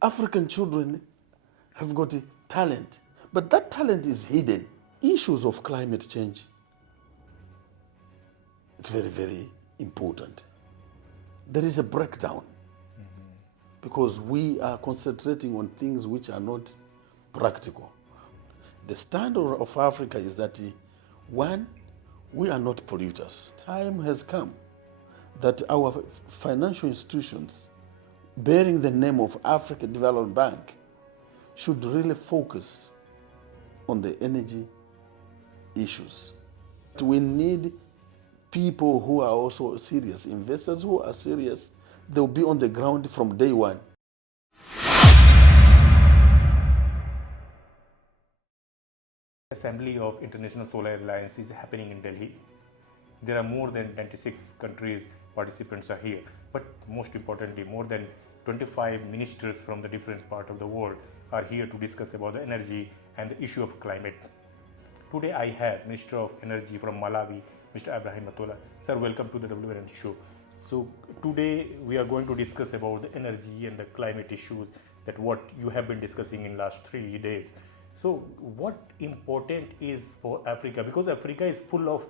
African children have got talent, but that talent is hidden. Issues of climate change, it's very, very important. There is a breakdown because we are concentrating on things which are not practical. The standard of Africa is that, one, we are not polluters. Time has come that our financial institutions, bearing the name of African Development Bank, should really focus on the energy issues. We need people who are also serious, investors who are serious. They'll be on the ground from day one. Assembly of International Solar Alliance is happening in Delhi. There are more than 96 countries participants are here, but most importantly, more than 25 ministers from the different part of the world are here to discuss about the energy and the issue of climate. Today I have Minister of Energy from Malawi, Mr. Ibrahim Matola. Sir, welcome to the WNN show. So today we are going to discuss about the energy and the climate issues, that what you have been discussing in last 3 days. So what important is for Africa? Because Africa is full of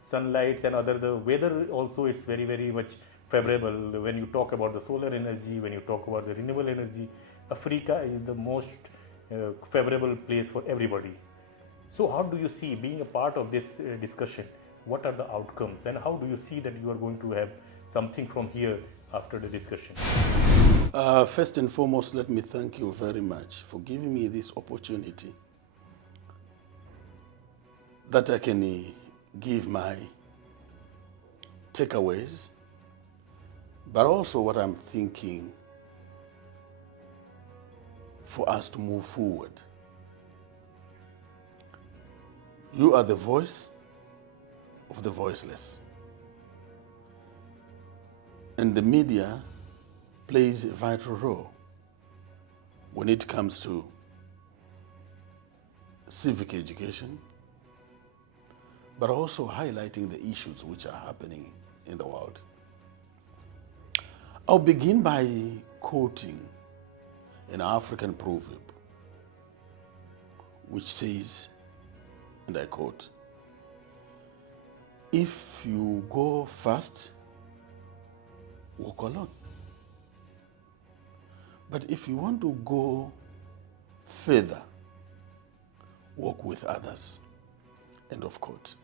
sunlights and the weather also, it's very, very much favorable. When you talk about the solar energy, when you talk about the renewable energy, Africa is the most favorable place for everybody. So how do you see being a part of this discussion? What are the outcomes, and how do you see that you are going to have something from here after the discussion? First and foremost, let me thank you very much for giving me this opportunity that I can give my takeaways, but also what I'm thinking for us to move forward. You are the voice of the voiceless, and the media plays a vital role when it comes to civic education, but also highlighting the issues which are happening in the world. I'll begin by quoting an African proverb which says, and I quote, "If you go fast, walk alone. But if you want to go further, walk with others." End of quote.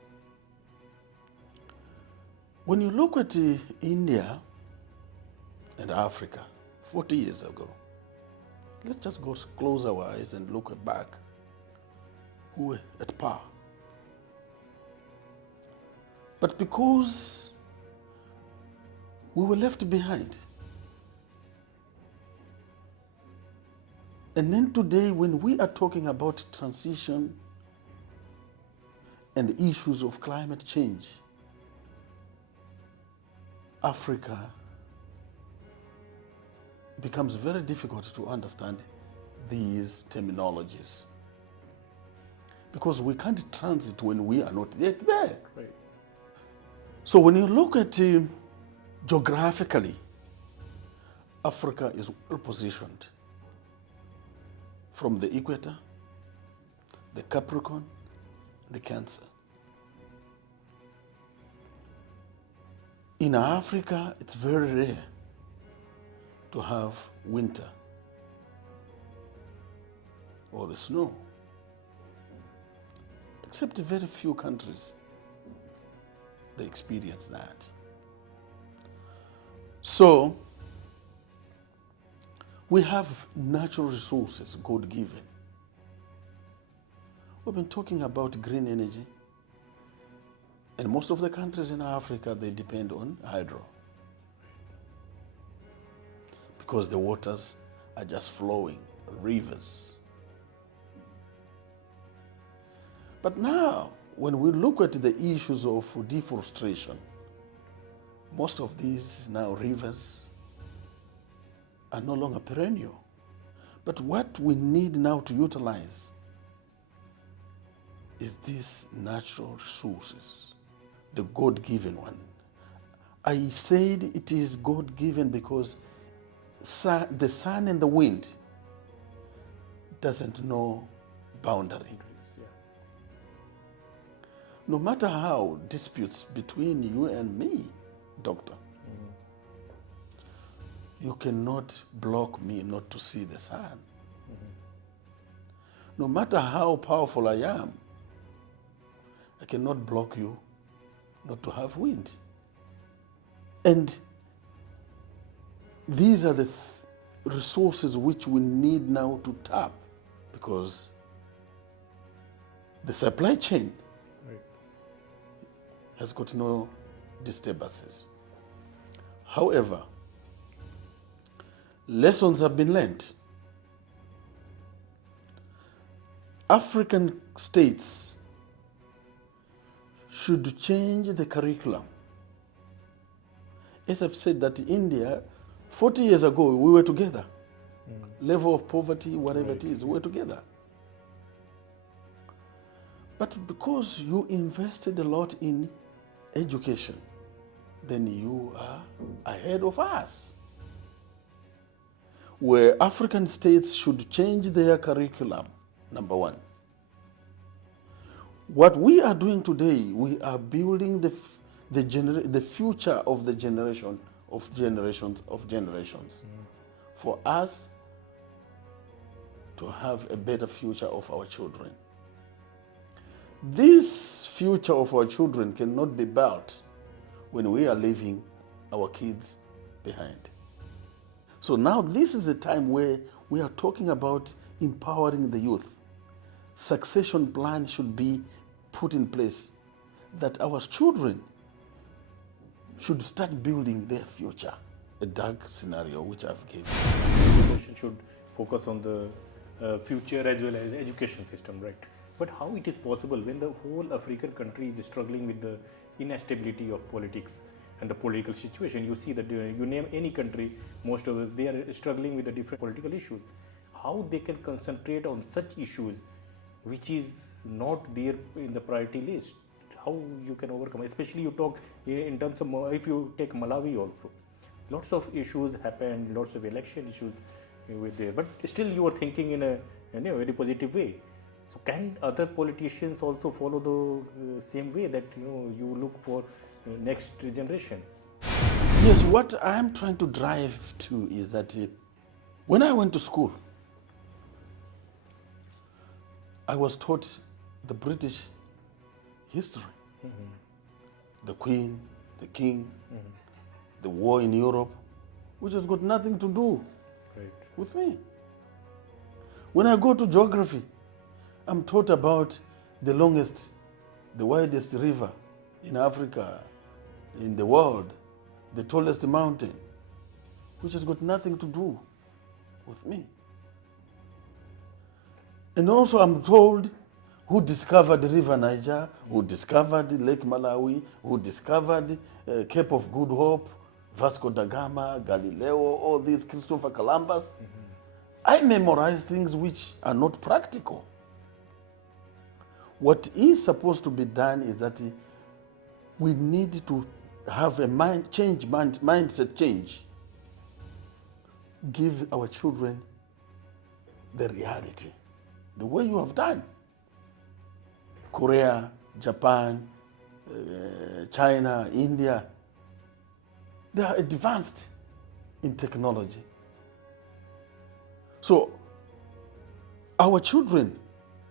When you look at India and Africa 40 years ago, let's just go close our eyes and look back. Who were at power? But because we were left behind, and then today when we are talking about transition and issues of climate change, Africa becomes very difficult to understand these terminologies, because we can't transit when we are not yet there. Right. So when you look at geographically, Africa is well positioned from the equator, the Capricorn, the Cancer. In Africa, it's very rare to have winter or the snow, except very few countries they experience that. So we have natural resources, God-given. We've been talking about green energy, and most of the countries in Africa, they depend on hydro, because the waters are just flowing, rivers. But now, when we look at the issues of deforestation, most of these now rivers are no longer perennial. But what we need now to utilize is these natural resources, the God-given one. I said it is God-given because the sun and the wind doesn't know boundary. Yeah. No matter how disputes between you and me, doctor, you cannot block me not to see the sun. No matter how powerful I am, I cannot block you not to have wind. And these are the resources which we need now to tap, because the supply chain Right. has got no disturbances. However, lessons have been learned. African states should change the curriculum. As I've said, that India, 40 years ago, we were together. Level of poverty, whatever it is, we were together. But because you invested a lot in education, then you are ahead of us. Where African states should change their curriculum, number one. What we are doing today, we are building the future of the generation of generations of generations. For us to have a better future of our children. This future of our children cannot be built when we are leaving our kids behind. So now this is a time where we are talking about empowering the youth. Succession plan should be put in place, that our children should start building their future. A dark scenario which I've given. Education should focus on the future as well as the education system, right? But how it is possible when the whole African country is struggling with the instability of politics and the political situation? You see that you name any country, most of it, they are struggling with the different political issues. How they can concentrate on such issues which is not there in the priority list? How you can overcome? Especially you talk in terms of, if you take Malawi also, lots of issues happened, lots of election issues were there, but still you are thinking in a very positive way. So can other politicians also follow the same way, that you look for next generation? Yes, what I am trying to drive to is that when I went to school, I was taught the British history. The Queen, the King, the war in Europe, which has got nothing to do with me. When I go to geography, I'm taught about the longest, the widest river in Africa, in the world, the tallest mountain, which has got nothing to do with me. And also I'm told who discovered the River Niger, who discovered Lake Malawi, who discovered Cape of Good Hope, Vasco da Gama, Galileo, all these, Christopher Columbus. I memorize things which are not practical. What is supposed to be done is that we need to have a mindset change. Give our children the reality, the way you have done. Korea, Japan, China, India, they are advanced in technology. So our children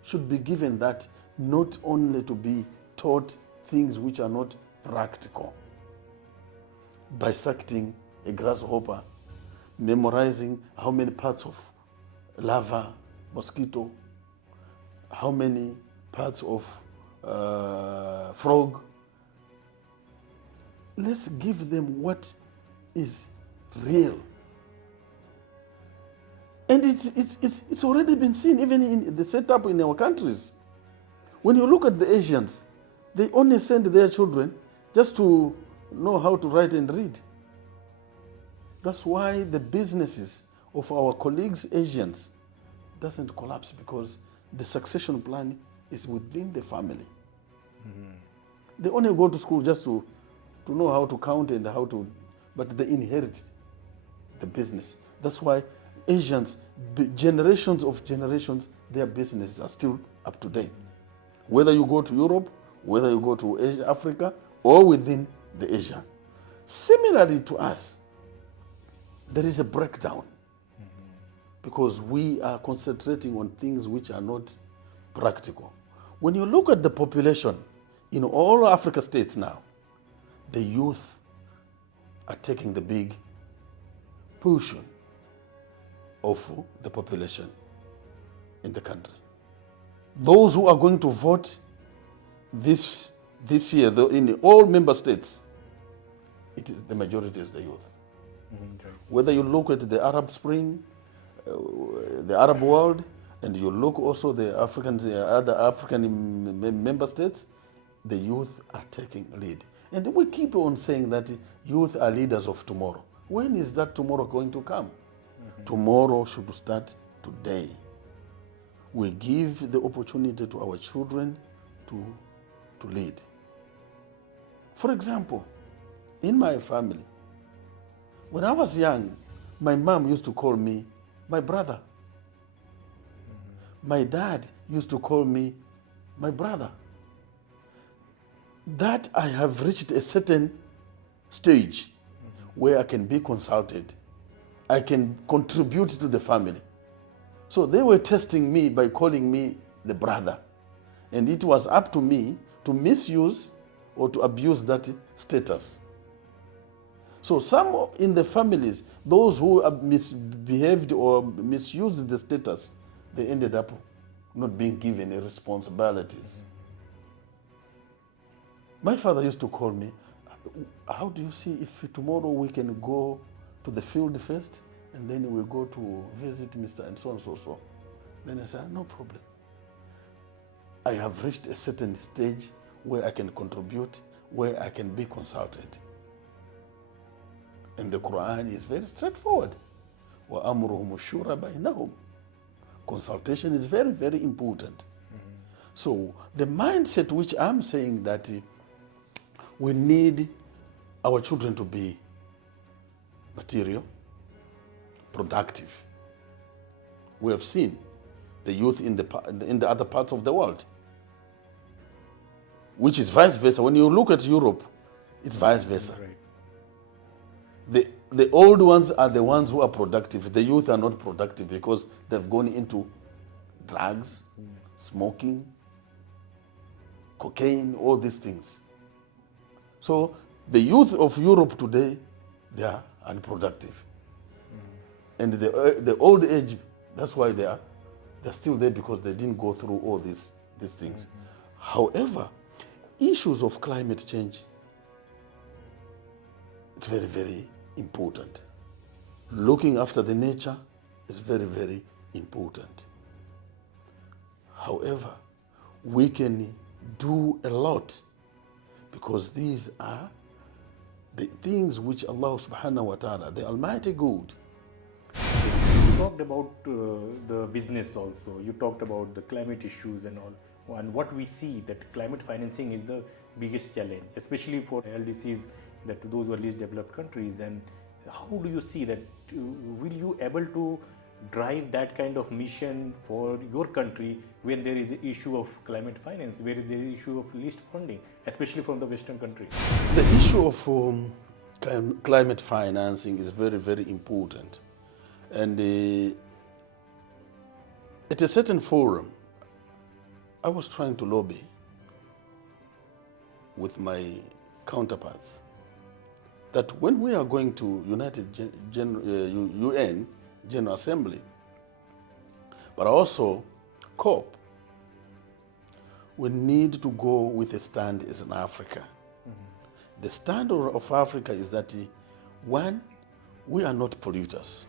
should be given that, not only to be taught things which are not practical. Dissecting a grasshopper, memorizing how many parts of larva, mosquito, how many parts of frog. Let's give them what is real. And it's already been seen even in the setup in our countries. When you look at the Asians, they only send their children just to know how to write and read. That's why the businesses of our colleagues, Asians, doesn't collapse, because the succession plan is within the family. They only go to school just to know how to count and how to, but they inherit the business. That's why Asians, generations of generations, their businesses are still up to date. Whether you go to Europe, whether you go to Asia, Africa, or within the Asia. Similarly to us, there is a breakdown because we are concentrating on things which are not practical. When you look at the population in all Africa states now, the youth are taking the big portion of the population in the country. Those who are going to vote this year, though, in all member states, the majority is the youth. Okay. Whether you look at the Arab Spring, the Arab world, and you look also the other African member states, the youth are taking lead. And we keep on saying that youth are leaders of tomorrow. When is that tomorrow going to come? Tomorrow should start today. We give the opportunity to our children to lead. For example, in my family, when I was young, my mom used to call me my brother. My dad used to call me my brother. That I have reached a certain stage where I can be consulted. I can contribute to the family. So they were testing me by calling me the brother. And it was up to me to misuse or to abuse that status. So some in the families, those who have misbehaved or misused the status, they ended up not being given any responsibilities. My father used to call me, how do you see if tomorrow we can go to the field first and then we go to visit Mr. and so and so so. Then I said, no problem. I have reached a certain stage where I can contribute, where I can be consulted. And the Quran is very straightforward. وَأَمْرُهُمُ الشُّورَى بَيْنَهُمْ. Consultation is very, very important. So the mindset which I'm saying that we need our children to be material, productive. We have seen the youth in the other parts of the world, which is vice versa. When you look at Europe, it's vice versa. Right. The old ones are the ones who are productive. The youth are not productive because they've gone into drugs, smoking, cocaine, all these things. So the youth of Europe today, they are unproductive. And the old age, that's why they're still there, because they didn't go through all these things. However, issues of climate change, it's very, very important. Looking after the nature is very, very important. However, we can do a lot because these are the things which Allah subhanahu wa ta'ala, the Almighty God. You talked about the business also. You talked about the climate issues and all. And what we see that climate financing is the biggest challenge, especially for LDCs, that those who are least developed countries. And how do you see that? Will you able to drive that kind of mission for your country when there is an issue of climate finance, where there is issue of least funding, especially from the Western countries? The issue of climate financing is very, very important. And at a certain forum, I was trying to lobby with my counterparts that when we are going to UN General Assembly, but also COP, we need to go with a stand as in Africa. The stand of Africa is that, one, we are not polluters.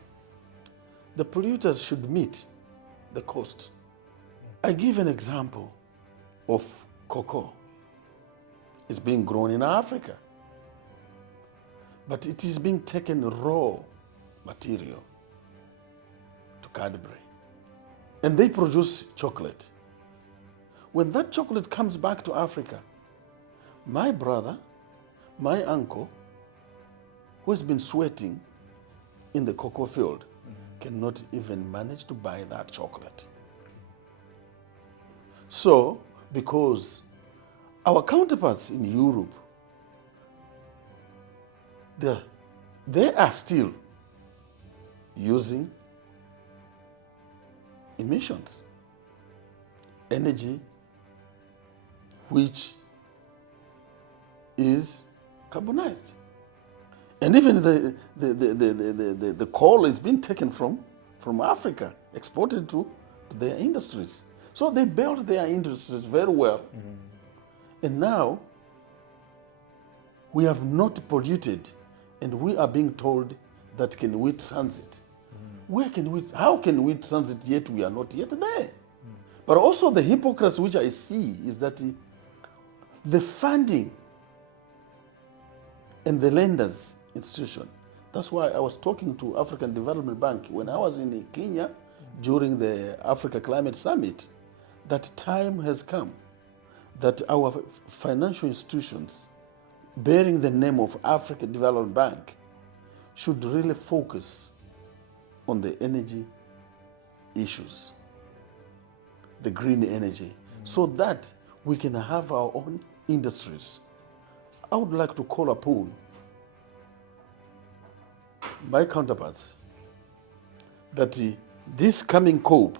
The polluters should meet the cost. I give an example of cocoa. It's being grown in Africa, but it is being taken raw material to Cadbury, and they produce chocolate. When that chocolate comes back to Africa, my brother, my uncle, who has been sweating in the cocoa field, cannot even manage to buy that chocolate. So, because our counterparts in Europe, they are still using emissions, energy which is carbonized. And even the coal is being taken from Africa, exported to their industries. So they built their industries very well. Mm-hmm. And now we have not polluted, and we are being told that can we transit. How can we transit yet we are not yet there? But also the hypocrisy which I see is that the funding and the lenders institution, that's why I was talking to African Development Bank when I was in Kenya during the Africa Climate Summit, that time has come that our financial institutions bearing the name of African Development Bank should really focus on the energy issues, the green energy, so that we can have our own industries. I would like to call upon my counterparts that this coming COP,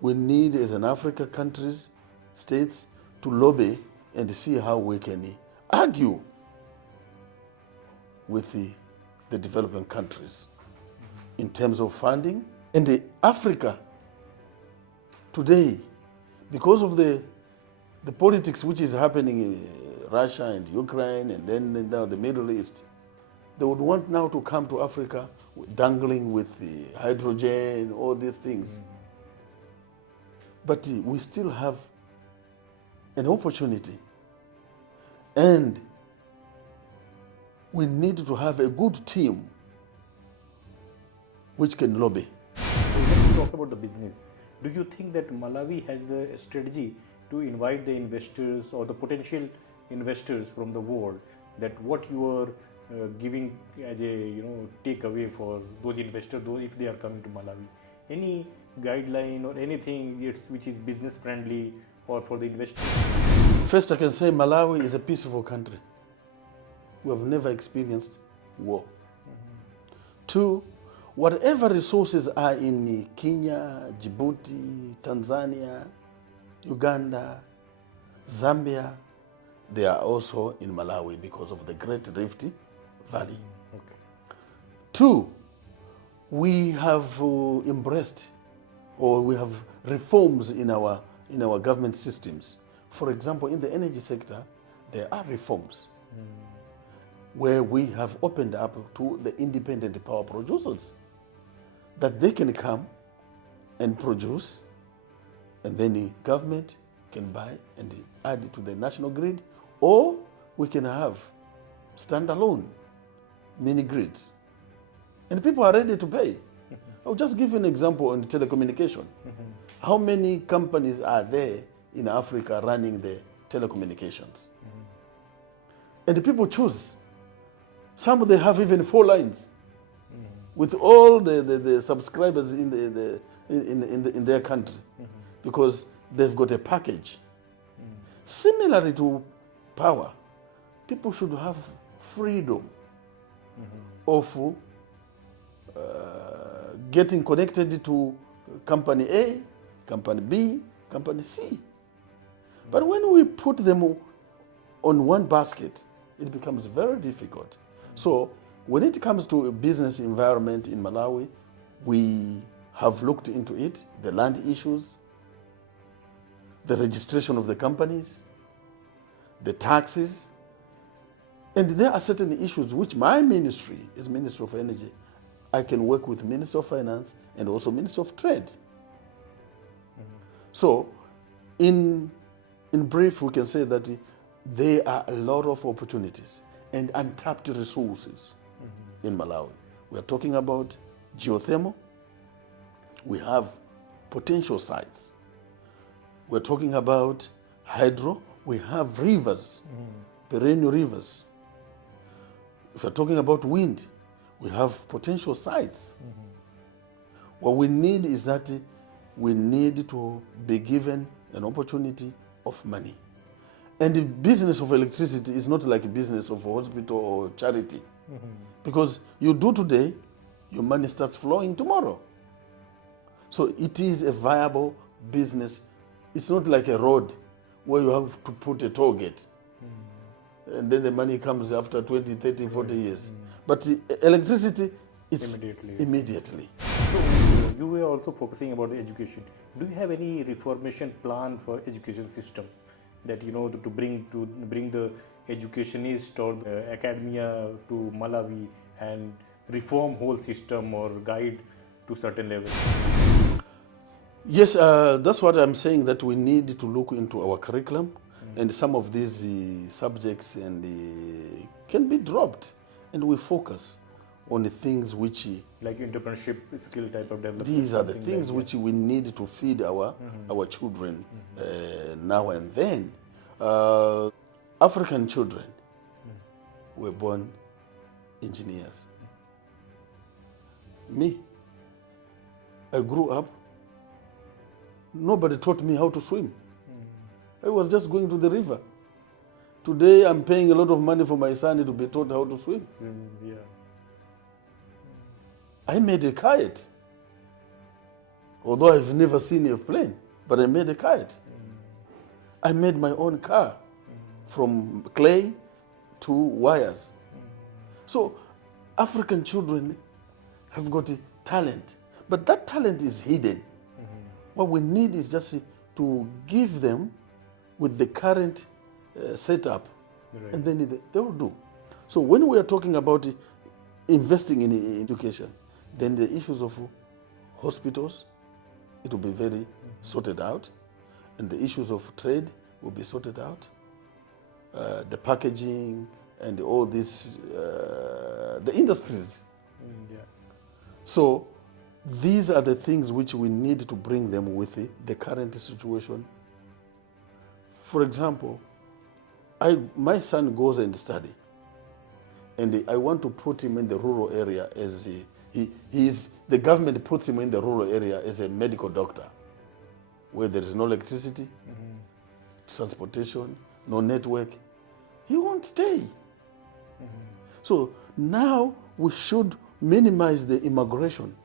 we need as an Africa countries, states, to lobby and see how we can argue with the developing countries in terms of funding. And Africa today, because of the politics which is happening in Russia and Ukraine and then now the Middle East, they would want now to come to Africa dangling with the hydrogen, all these things. But we still have an opportunity, and we need to have a good team which can lobby. When you talk about the business, do you think that Malawi has the strategy to invite the investors or the potential investors from the world, that what you are giving as a takeaway for those investors, if they are coming to Malawi? Any guideline or anything which is business friendly or for the investors? First, I can say Malawi is a peaceful country. We have never experienced war. Mm-hmm. Two, whatever resources are in Kenya, Djibouti, Tanzania, Uganda, Zambia, they are also in Malawi because of the Great Rift Valley. Okay. Two, we have embraced, or we have reforms in our government systems. For example, in the energy sector, there are reforms where we have opened up to the independent power producers, that they can come and produce, and then the government can buy and add it to the national grid, or we can have standalone mini grids. And people are ready to pay. I'll just give you an example on telecommunication. How many companies are there in Africa running the telecommunications? And the people choose. Some they have even 4 lines with all the subscribers in their country, because they've got a package. Similarly to power, people should have freedom of getting connected to company A, company B, company C. But when we put them on one basket, it becomes very difficult. So when it comes to a business environment in Malawi, we have looked into it, the land issues, the registration of the companies, the taxes, and there are certain issues which my ministry, as Minister of Energy, I can work with Minister of Finance and also Minister of Trade. So in brief, we can say that there are a lot of opportunities and untapped resources in Malawi. We are talking about geothermal. We have potential sites. We're talking about hydro. We have rivers, perennial rivers. If you're talking about wind, we have potential sites. What we need is that we need to be given an opportunity of money. And the business of electricity is not like a business of a hospital or charity. Because you do today, your money starts flowing tomorrow. So it is a viable business. It's not like a road where you have to put a toll gate. And then the money comes after 20, 30, 40 years. But the electricity is immediately. So you were also focusing about the education. Do you have any reformation plan for education system that to bring the educationist or the academia to Malawi and reform whole system or guide to certain level? Yes, that's what I'm saying, that we need to look into our curriculum, and some of these subjects can be dropped, and we focus on the things which like entrepreneurship skill type of development. These are the things which we need to feed our children now and then. African children were born engineers. Me, I grew up, nobody taught me how to swim. I was just going to the river. Today I'm paying a lot of money for my son to be taught how to swim. Yeah. I made a kite. Although I've never seen a plane, but I made a kite. I made my own car from clay to wires. So African children have got a talent, but that talent is hidden. What we need is just to give them with the current setup, and then they will do. So when we are talking about investing in education, then the issues of hospitals, it will be very sorted out, and the issues of trade will be sorted out. The packaging and all this, the industries. So these are the things which we need to bring them with the current situation. For example, my son goes and study, and I want to put him in the rural area as the government puts him in the rural area as a medical doctor, where there is no electricity, transportation, no network. He won't stay. So now we should minimize the immigration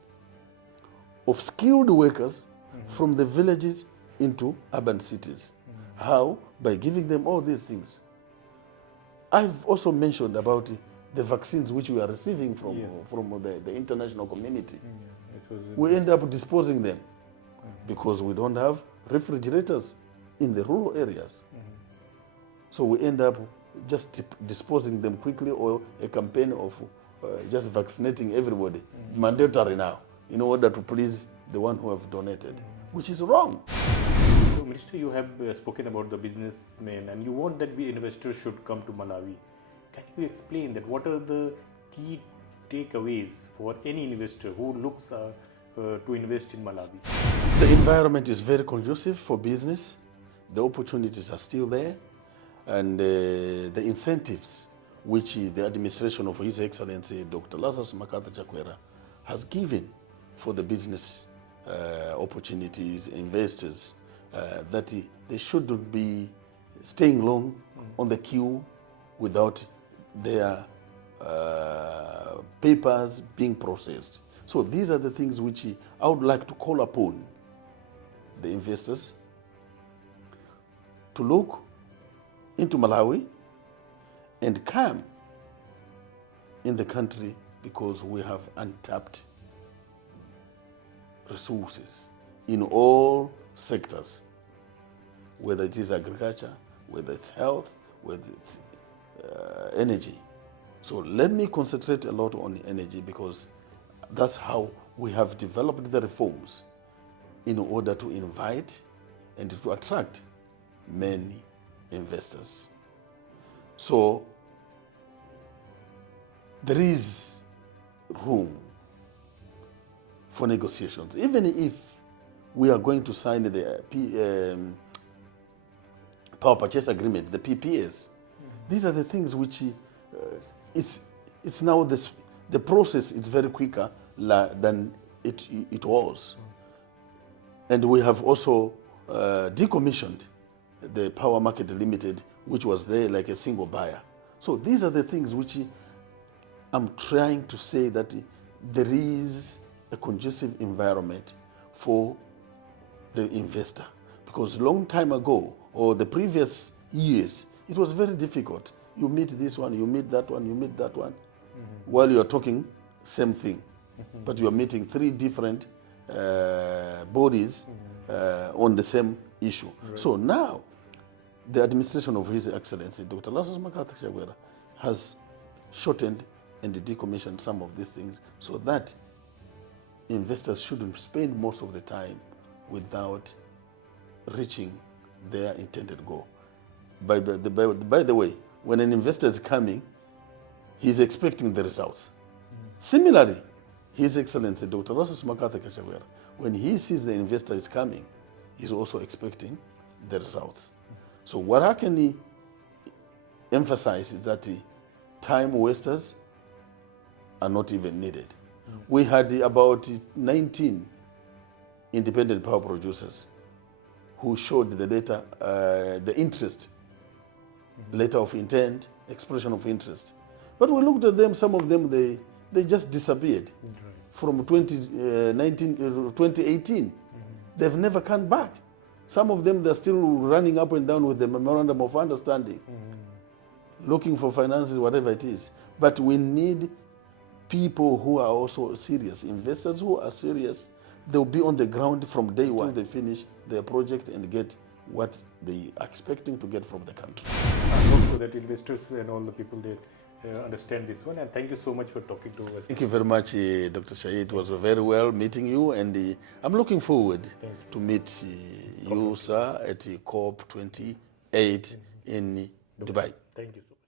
of skilled workers from the villages into urban cities. How? By giving them all these things. I've also mentioned about the vaccines which we are receiving from the international community. We end up disposing them because we don't have refrigerators in the rural areas. So we end up just disposing them quickly, or a campaign of just vaccinating everybody, mandatory now, in order to please the one who have donated, which is wrong. So, Minister, you have spoken about the businessmen, and you want that we investors should come to Malawi. Can you explain that? What are the key takeaways for any investor who looks to invest in Malawi? The environment is very conducive for business. The opportunities are still there, and the incentives which the administration of His Excellency Dr. Lazarus Makata Chakwera has given for the business opportunities, investors, that they shouldn't be staying long on the queue without their papers being processed. So these are the things which I would like to call upon the investors to look into Malawi and come in the country, because we have untapped resources in all sectors, whether it is agriculture, whether it's health, whether it's energy. So let me concentrate a lot on energy, because that's how we have developed the reforms in order to invite and to attract many investors. So there is room for negotiations, even if we are going to sign the power purchase agreement, the PPAs. These are the things which it's now the process is very quicker than it was. And we have also decommissioned the Power Market Limited, which was there like a single buyer. So these are the things which I'm trying to say, that there is a conducive environment for the investor. Because long time ago, or the previous years, it was very difficult. You meet this one, you meet that one, you meet that one. While you are talking, same thing. But you are meeting 3 different bodies on the same issue. Right. So now, the administration of His Excellency, Dr. Lazarus Macarthur Chakwera, has shortened and decommissioned some of these things so that investors shouldn't spend most of the time without reaching their intended goal. By the way, when an investor is coming, he's expecting the results. Similarly, His Excellency Dr. Lazarus Macarthur Chakwera, when he sees the investor is coming, he's also expecting the results. So what I can emphasize is that time wasters are not even needed. We had about 19 independent power producers who showed the data, the interest, letter of intent, expression of interest. But we looked at them, some of them, they just disappeared. From 2018. They've never come back. Some of them, they're still running up and down with the memorandum of understanding, looking for finances, whatever it is. But we need people who are also serious, investors who are serious. They'll be on the ground from day one until they finish their project and get what they are expecting to get from the country. I hope so that investors and all the people, they understand this one. And thank you so much for talking to us. Thank you very much, Dr. Shahid. It was very well meeting you, and I'm looking forward to meet you, sir, at COP28 in Dubai. Thank you so much.